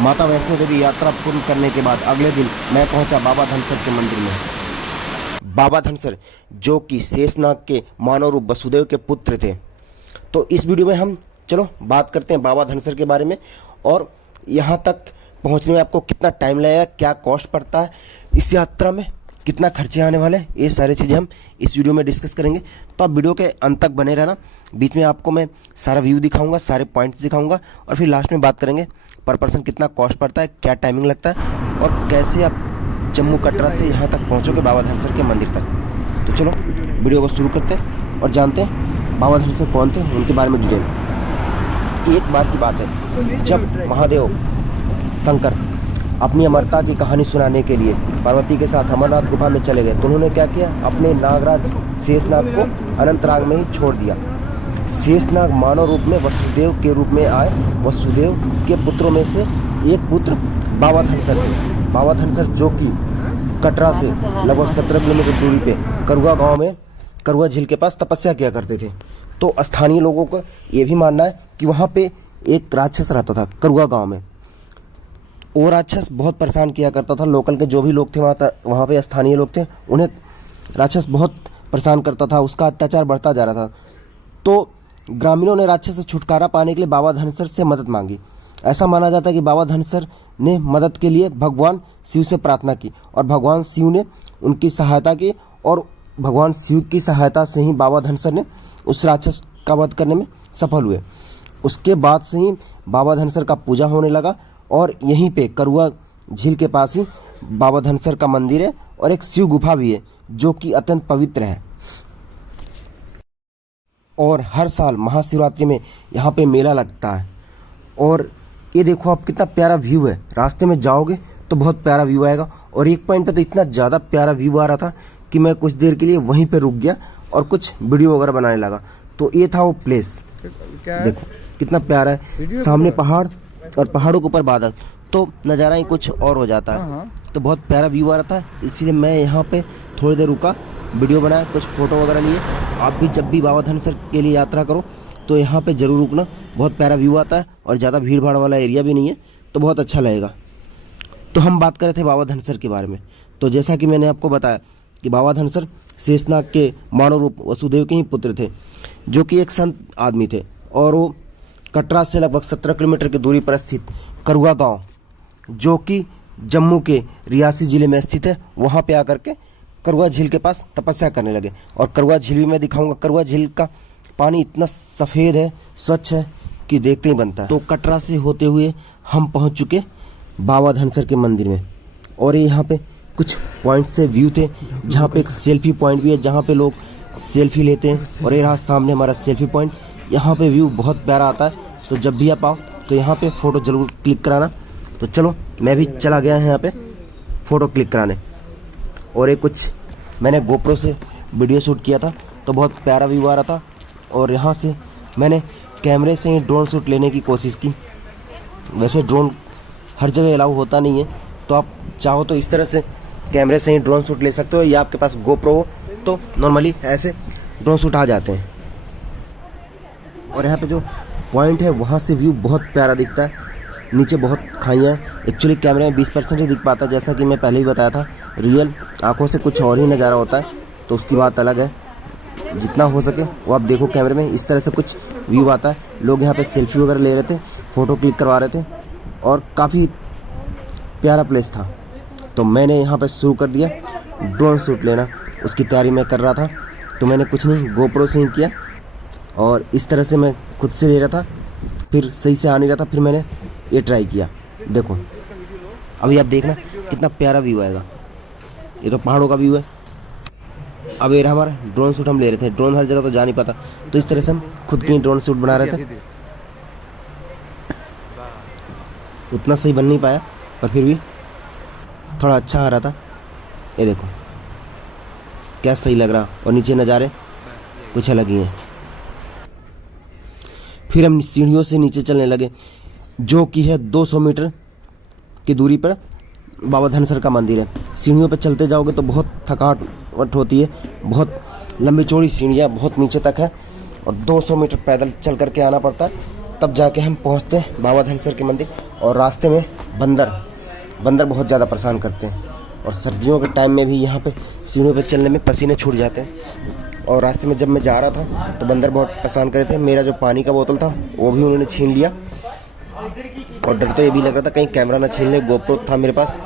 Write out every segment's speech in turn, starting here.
माता वैष्णो देवी यात्रा पूर्ण करने के बाद अगले दिन मैं पहुंचा बाबा धनसर के मंदिर में। बाबा धनसर जो कि शेषनाग के मानव रूप वसुदेव के पुत्र थे। तो इस वीडियो में हम चलो बात करते हैं बाबा धनसर के बारे में, और यहाँ तक पहुँचने में आपको कितना टाइम लगेगा, क्या कॉस्ट पड़ता है, इस यात्रा में कितना खर्चे आने वाले हैं, ये सारी चीज़ें हम इस वीडियो में डिस्कस करेंगे। तो आप वीडियो के अंत तक बने रहना। बीच में आपको मैं सारा व्यू दिखाऊंगा, सारे पॉइंट्स दिखाऊंगा, और फिर लास्ट में बात करेंगे पर पर्सन कितना कॉस्ट पड़ता है, क्या टाइमिंग लगता है, और कैसे आप जम्मू कटरा से यहाँ तक पहुँचोगे बाबा धनसर के मंदिर तक। तो चलो वीडियो को शुरू करते हैं और जानते हैं बाबा धनसर कौन थे, उनके बारे में डिटेल। एक बार की बात है, जब महादेव शंकर अपनी अमरता की कहानी सुनाने के लिए पार्वती के साथ अमरनाथ गुफा में चले गए, तो उन्होंने क्या किया, अपने नागराज शेषनाग को अनंतनाग में ही छोड़ दिया। शेषनाग मानव रूप में वसुदेव के रूप में आए। वसुदेव के पुत्रों में से एक पुत्र बाबा धनसर थे। बाबा धनसर जो कि कटरा से लगभग 17 किलोमीटर दूरी पे करुआ गांव में करुआ झील के पास तपस्या किया करते थे। तो स्थानीय लोगों का ये भी मानना है कि वहाँ पे एक राक्षस रहता था करुआ गाँव में। वो राक्षस बहुत परेशान किया करता था, लोकल के जो भी लोग थे वहाँ पे स्थानीय लोग थे, उन्हें राक्षस बहुत परेशान करता था, उसका अत्याचार बढ़ता जा रहा था। तो ग्रामीणों ने राक्षस से छुटकारा पाने के लिए बाबा धनसर से मदद मांगी। ऐसा माना जाता है कि बाबा धनसर ने मदद के लिए भगवान शिव से प्रार्थना की, और भगवान शिव ने उनकी सहायता की, और भगवान शिव की सहायता से ही बाबा धनसर ने उस राक्षस का वध करने में सफल हुए। उसके बाद से ही बाबा धनसर का पूजा होने लगा, और यहीं पे करुआ झील के पास ही बाबा धनसर का मंदिर है, और एक शिव गुफा भी है जो कि अत्यंत पवित्र है। और हर साल महाशिवरात्रि में यहाँ पे मेला लगता है। और ये देखो आप, कितना प्यारा व्यू है, रास्ते में जाओगे तो बहुत प्यारा व्यू आएगा। और एक पॉइंट पे तो इतना ज़्यादा प्यारा व्यू आ रहा था कि मैं कुछ देर के लिए वहीं पे रुक गया और कुछ वीडियो वगैरह बनाने लगा। तो ये था वो प्लेस, देखो कितना प्यारा है, सामने पहाड़ और पहाड़ों के ऊपर बादल, तो नज़ारा ही कुछ और हो जाता है। तो बहुत प्यारा व्यू आ रहा था, इसलिए मैं यहाँ पे थोड़ी देर रुका, वीडियो बनाया, कुछ फ़ोटो वगैरह लिए। आप भी जब भी बाबा धनसर के लिए यात्रा करो तो यहाँ पे ज़रूर रुकना, बहुत प्यारा व्यू आता है, और ज़्यादा भीड़ भाड़ वाला एरिया भी नहीं है, तो बहुत अच्छा लगेगा। तो हम बात कर रहे थे बाबा धनसर के बारे में। तो जैसा कि मैंने आपको बताया कि बाबा धनसर शेषनाग के मानव रूप वसुदेव के ही पुत्र थे, जो कि एक संत आदमी थे, और वो कटरा से लगभग 17 किलोमीटर की दूरी पर स्थित करुआ गांव, जो कि जम्मू के रियासी ज़िले में स्थित है, वहाँ पे आकर के करुआ झील के पास तपस्या करने लगे। और करुआ झील भी मैं दिखाऊंगा। करुआ झील का पानी इतना सफ़ेद है, स्वच्छ है कि देखते ही बनता है। तो कटरा से होते हुए हम पहुँच चुके बाबा धनसर के मंदिर में, और ये यहाँ पे कुछ पॉइंट से व्यू थे, जहाँ पे एक सेल्फी पॉइंट भी है, जहाँ पे लोग सेल्फी लेते हैं। और ये रहा सामने हमारा सेल्फी पॉइंट। यहाँ पे व्यू बहुत प्यारा आता है, तो जब भी आप आओ तो यहाँ पे फ़ोटो ज़रूर क्लिक कराना। तो चलो मैं भी चला गया है यहाँ पे फ़ोटो क्लिक कराने। और एक कुछ मैंने गोप्रो से वीडियो शूट किया था, तो बहुत प्यारा व्यू आ रहा था। और यहाँ से मैंने कैमरे से ही ड्रोन शूट लेने की कोशिश की। वैसे ड्रोन हर जगह अलाउ होता नहीं है, तो आप चाहो तो इस तरह से कैमरे से ही ड्रोन शूट ले सकते हो, या आपके पास गोप्रो हो तो नॉर्मली ऐसे ड्रोन शूट आ जाते हैं। और यहाँ पे जो पॉइंट है वहाँ से व्यू बहुत प्यारा दिखता है। नीचे बहुत खाइयाँ हैं, एक्चुअली कैमरे में 20% ही दिख पाता है, जैसा कि मैं पहले ही बताया था। रियल आंखों से कुछ और ही नज़ारा होता है, तो उसकी बात अलग है। जितना हो सके वो आप देखो कैमरे में, इस तरह से कुछ व्यू आता है। लोग यहाँ पे सेल्फी वगैरह ले रहे थे, फ़ोटो क्लिक करवा रहे थे, और काफ़ी प्यारा प्लेस था। तो मैंने यहाँ पर शुरू कर दिया ड्रोन शूट लेना, उसकी तैयारी मैं कर रहा था। तो मैंने कुछ नहीं, गोप्रो से ही किया, और इस तरह से मैं खुद से ले रहा था, फिर सही से आ नहीं रहा था, फिर मैंने ये ट्राई किया। देखो अभी आप देखना कितना प्यारा व्यू आएगा। ये तो पहाड़ों का व्यू है। अब ये रहा हमारा ड्रोन शूट हम ले रहे थे। ड्रोन हर जगह तो जा नहीं पाता, तो इस तरह से हम खुद की ड्रोन शूट बना रहे थे। उतना सही बन नहीं पाया, पर फिर भी थोड़ा अच्छा आ रहा था। ये देखो क्या सही लग रहा, और नीचे नज़ारे कुछ अलग ही हैं। फिर हम सीढ़ियों से नीचे चलने लगे, जो कि है 200 मीटर की दूरी पर बाबा धनसर का मंदिर है। सीढ़ियों पर चलते जाओगे तो बहुत थकावट होती है, बहुत लंबी चौड़ी सीढ़ियाँ बहुत नीचे तक है, और 200 मीटर पैदल चल करके आना पड़ता है, तब जाके हम पहुँचते हैं बाबा धनसर के मंदिर। और रास्ते में बंदर बहुत ज़्यादा परेशान करते हैं। और सर्दियों के टाइम में भी यहाँ पे सीढ़ियों पे चलने में पसीने छूट जाते हैं। और रास्ते में जब मैं जा रहा था तो बंदर बहुत परेशान कर रहे थे। मेरा जो पानी का बोतल था वो भी उन्होंने छीन लिया। और डर तो ये भी लग रहा था कहीं कैमरा ना छीन ले। गोप्रो था मेरे पास,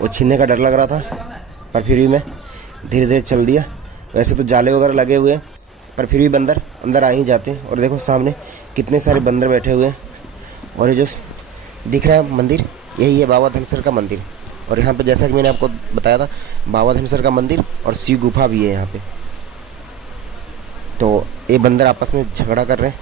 वो छीनने का डर लग रहा था, पर फिर भी मैं धीरे धीरे चल दिया। वैसे तो जाले वगैरह लगे हुए हैं, पर फिर भी बंदर अंदर आ ही जाते हैं। और देखो सामने कितने सारे बंदर बैठे हुए हैं। और ये जो दिख रहा है मंदिर, यही है बाबा धनसर का मंदिर। और यहाँ पे जैसा कि मैंने आपको बताया था, बाबा धनसर का मंदिर और शिव गुफा भी है यहाँ पे। तो ये बंदर आपस में झगड़ा कर रहे हैं।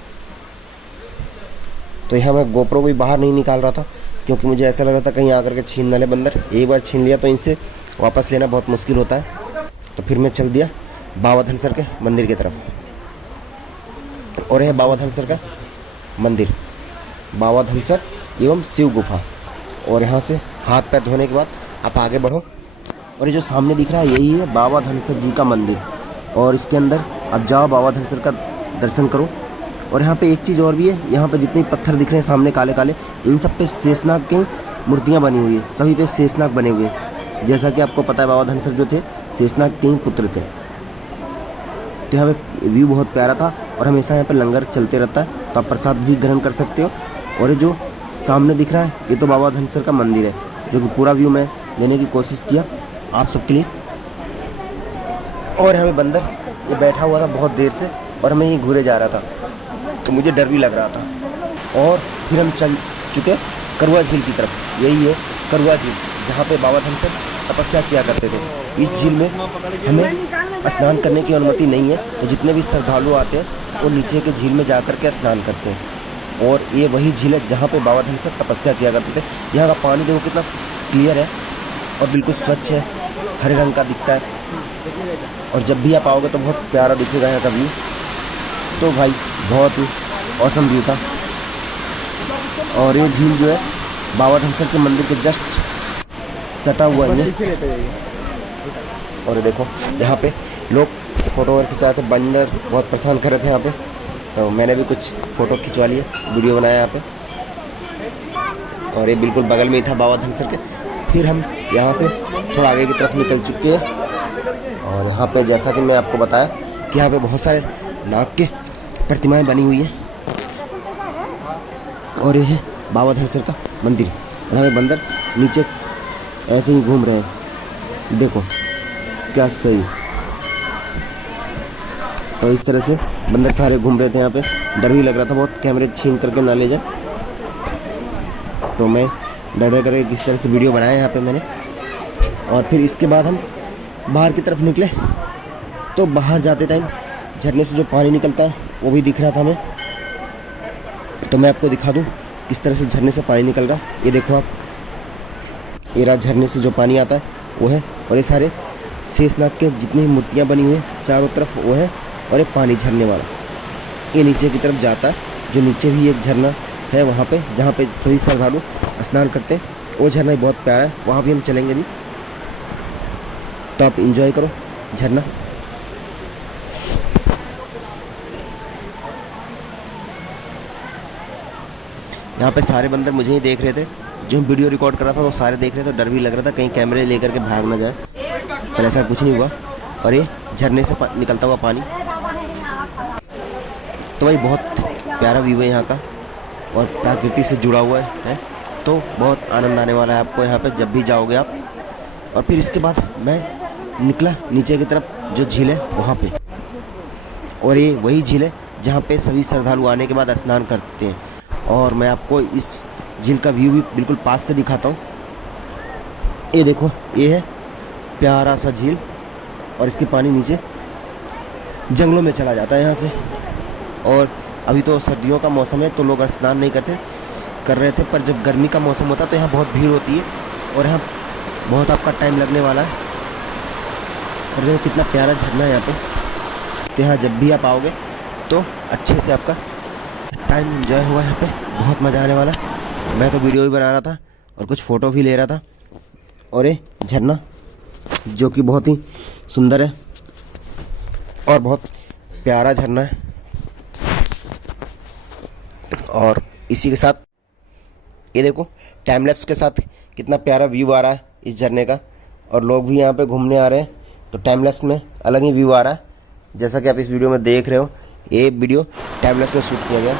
तो यहाँ मैं गोप्रो भी बाहर नहीं निकाल रहा था, क्योंकि मुझे ऐसा लग रहा था कहीं आकर के छीन ना ले बंदर। एक बार छीन लिया तो इनसे वापस लेना बहुत मुश्किल होता है। तो फिर मैं चल दिया बाबा धनसर के मंदिर की तरफ। और यह बाबा धनसर का मंदिर, बाबा धनसर एवं शिव गुफा। और यहाँ से हाथ पैर धोने के बाद आप आगे बढ़ो। और ये जो सामने दिख रहा है यही है बाबा धनसर जी का मंदिर। और इसके अंदर आप जाओ, बाबा धनसर का दर्शन करो। और यहाँ पे एक चीज़ और भी है, यहाँ पे जितने पत्थर दिख रहे हैं सामने काले काले, इन सब पे शेषनाग की मूर्तियाँ बनी हुई है। सभी पे शेषनाग बने हुए हैं। जैसा कि आपको पता है बाबा धनसर जो थे शेषनाग के ही पुत्र थे। तो यहाँ पे व्यू बहुत प्यारा था। और हमेशा यहाँ पे लंगर चलते रहता है, तो आप प्रसाद भी ग्रहण कर सकते हो। और ये जो सामने दिख रहा है ये तो बाबा धनसर का मंदिर है, जो कि पूरा व्यू मैं लेने की कोशिश किया आप सबके लिए। और यहाँ पे बंदर ये बैठा हुआ था बहुत देर से, और हमें ये घूरे जा रहा था, तो मुझे डर भी लग रहा था। और फिर हम चल चुके करुआ झील की तरफ। यही है करुआ झील, जहाँ पे बाबा धनसर तपस्या किया करते थे। इस झील में हमें स्नान करने की अनुमति नहीं है, तो जितने भी श्रद्धालु आते हैं वो नीचे के झील में जा कर के स्नान करते हैं। और ये वही झील है जहाँ पे बाबा धनसर तपस्या किया करते थे। यहाँ का पानी देखो कितना क्लियर है और बिल्कुल स्वच्छ है, हरे रंग का दिखता है। और जब भी आप आओगे तो बहुत प्यारा दिखेगा यहाँ का व्यू। तो भाई बहुत ही औसम व्यू था। और ये झील जो है बाबा धनसर के मंदिर के जस्ट सटा हुआ है। और ये देखो यहाँ पे लोग फोटो वगैरह खिंचा रहे थे, बंदर बहुत परेशान कर रहे थे यहाँ पे, तो मैंने भी कुछ फ़ोटो खिंचवा लिए, वीडियो बनाया यहाँ पे। और ये बिल्कुल बगल में ही था बाबा धनसर के। फिर हम यहाँ से थोड़ा आगे की तरफ निकल चुके हैं। और यहाँ पे जैसा कि मैं आपको बताया कि यहाँ पे बहुत सारे नाग के प्रतिमाएं बनी हुई है। और ये है बाबा धनसर का मंदिर। और यहाँ पे बंदर नीचे ऐसे ही घूम रहे हैं, देखो क्या सही। तो इस तरह से बंदर सारे घूम रहे थे यहाँ पे। डर भी लग रहा था बहुत, कैमरे छीन करके ना ले जाए। तो मैं डर करके किस तरह से वीडियो बनाया यहाँ पे मैंने। और फिर इसके बाद हम बाहर की तरफ निकले, तो बाहर जाते टाइम झरने से जो पानी निकलता है वो भी दिख रहा था हमें। तो मैं आपको दिखा दूँ किस तरह से झरने से पानी निकल रहा है। ये देखो आप, ये रहा झरने से जो पानी आता है वो है। और ये सारे शेषनाग के जितनी मूर्तियाँ बनी हुई हैं चारों तरफ वो है। और ये पानी झरने वाला ये नीचे की तरफ जाता है, जो नीचे भी एक झरना है वहाँ पे, जहाँ पे सभी श्रद्धालु स्नान करते हैं। वो झरना बहुत प्यारा है, वहाँ भी हम चलेंगे भी। तो आप एंजॉय करो झरना। यहाँ पे सारे बंदर मुझे ही देख रहे थे, जो वीडियो रिकॉर्ड कर रहा था वो सारे देख रहे थे। डर भी लग रहा था कहीं कैमरे लेकर के भाग ना जाए, पर ऐसा कुछ नहीं हुआ। और ये झरने से निकलता हुआ पानी, तो भाई बहुत प्यारा व्यू है यहाँ का और प्रकृति से जुड़ा हुआ है। तो बहुत आनंद आने वाला है आपको यहाँ पे जब भी जाओगे आप। और फिर इसके बाद मैं निकला नीचे की तरफ, जो झील है वहाँ पे। और ये वही झील है जहाँ पे सभी श्रद्धालु आने के बाद स्नान करते हैं। और मैं आपको इस झील का व्यू भी बिल्कुल पास से दिखाता हूँ। ये देखो, ये है प्यारा सा झील, और इसके पानी नीचे जंगलों में चला जाता है यहाँ से। और अभी तो सर्दियों का मौसम है तो लोग स्नान नहीं कर रहे थे, पर जब गर्मी का मौसम होता है तो यहाँ बहुत भीड़ होती है और यहाँ बहुत आपका टाइम लगने वाला है। और देखो कितना प्यारा झरना है यहाँ पे। तो यहाँ जब भी आप आओगे तो अच्छे से आपका टाइम एंजॉय हुआ यहाँ पे, बहुत मज़ा आने वाला है। मैं तो वीडियो भी बना रहा था और कुछ फ़ोटो भी ले रहा था। और ये झरना जो कि बहुत ही सुंदर है और बहुत प्यारा झरना है। और इसी के साथ ये देखो टाइम लैप्स के साथ कितना प्यारा व्यू आ रहा है इस झरने का, और लोग भी यहाँ पे घूमने आ रहे हैं, तो टाइम लैप्स में अलग ही व्यू आ रहा है। जैसा कि आप इस वीडियो में देख रहे हो, ये वीडियो टाइम लैप्स में शूट किया गया।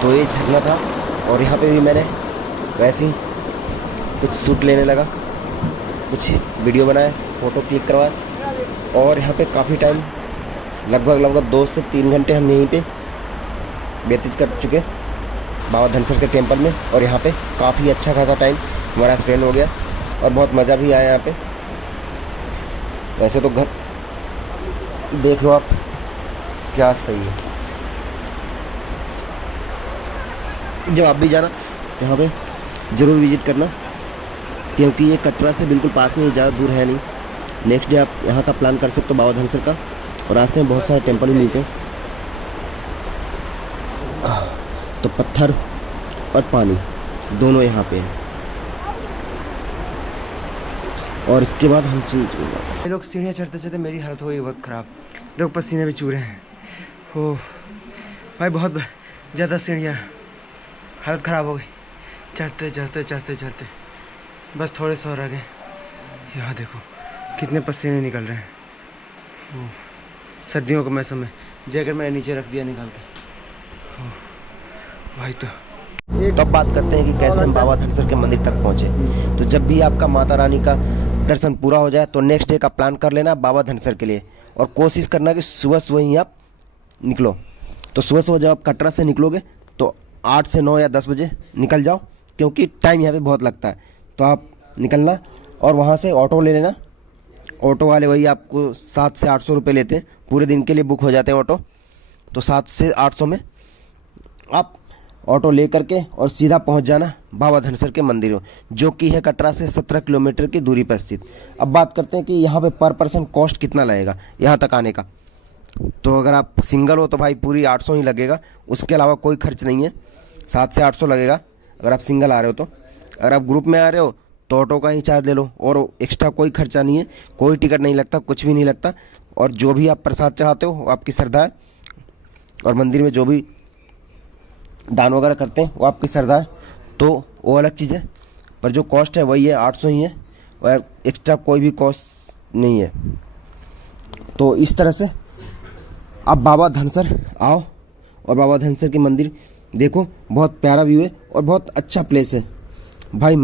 तो ये झरना था, और यहाँ पे भी मैंने वैसे ही कुछ शूट लेने लगा, कुछ वीडियो बनाया, फ़ोटो क्लिक करवाया, और यहाँ पे काफ़ी टाइम लगभग 2 से 3 घंटे हम यहीं पे व्यतीत कर चुके बाबा धनसर के टेम्पल में। और यहाँ पे काफ़ी अच्छा खासा टाइम हमारा स्पेंड हो गया और बहुत मज़ा भी आया यहाँ पे। वैसे तो घर देख लो आप, क्या सही है। जब आप भी जाना तो यहाँ पे ज़रूर विज़िट करना, क्योंकि ये कटरा से बिल्कुल पास में ही, ज़्यादा दूर है नहीं। नेक्स्ट डे आप यहाँ का प्लान कर सकते हो बाबा धनसर का, और रास्ते में बहुत सारे टेंपल भी मिलते हैं। तो पत्थर और पानी दोनों यहाँ पे हैं। और इसके बाद हम ये लोग सीढ़ियाँ चढ़ते चढ़ते मेरी हालत हो गई बहुत ख़राब, देखो पसीने भी चूरे हैं। हो भाई बहुत ज़्यादा सीढ़ियाँ, हालत ख़राब हो गई चढ़ते चढ़ते चढ़ते चढ़ते। बस थोड़े से और आ गए। यहाँ देखो कितने पसीने निकल रहे हैं। सर्दियों का मौसम है, जैकेट मैंने नीचे रख दिया निकाल के। भाई तो अब बात करते हैं कि कैसे हम बाबा धनसर के मंदिर तक पहुँचे। तो जब भी आपका माता रानी का दर्शन पूरा हो जाए तो नेक्स्ट डे का प्लान कर लेना बाबा धनसर के लिए, और कोशिश करना कि सुबह सुबह ही आप निकलो। तो सुबह सुबह जब आप कटरा से निकलोगे तो 8 से 9 या 10 बजे निकल जाओ, क्योंकि टाइम यहाँ पे बहुत लगता है। तो आप निकलना और वहाँ से ऑटो ले लेना। ऑटो वाले वही आपको 700 से 800 रुपये लेते हैं, पूरे दिन के लिए बुक हो जाते हैं ऑटो। तो 700 से 800 में आप ऑटो ले करके और सीधा पहुँच जाना बाबा धनसर के मंदिर में, जो कि है कटरा से 17 किलोमीटर की दूरी पर स्थित। अब बात करते हैं कि यहाँ पे पर पर्सन कॉस्ट कितना लगेगा यहाँ तक आने का। तो अगर आप सिंगल हो तो भाई पूरी 800 ही लगेगा, उसके अलावा कोई खर्च नहीं है। 7 से 800 लगेगा अगर आप सिंगल आ रहे हो। तो अगर आप ग्रुप में आ रहे हो तो ऑटो का ही चार्ज ले लो, और एक्स्ट्रा कोई खर्चा नहीं है, कोई टिकट नहीं लगता, कुछ भी नहीं लगता। और जो भी आप प्रसाद चढ़ाते हो वो आपकी श्रद्धा है, और मंदिर में जो भी दान वगैरह करते हैं वो आपकी श्रद्धा है, तो वो अलग चीज़ है। पर जो कॉस्ट है वही है, 800 ही है, और एक्स्ट्रा कोई भी कॉस्ट नहीं है। तो इस तरह से आप बाबा धनसर आओ और बाबा धनसर के मंदिर देखो, बहुत प्यारा व्यू है और बहुत अच्छा प्लेस है भाई।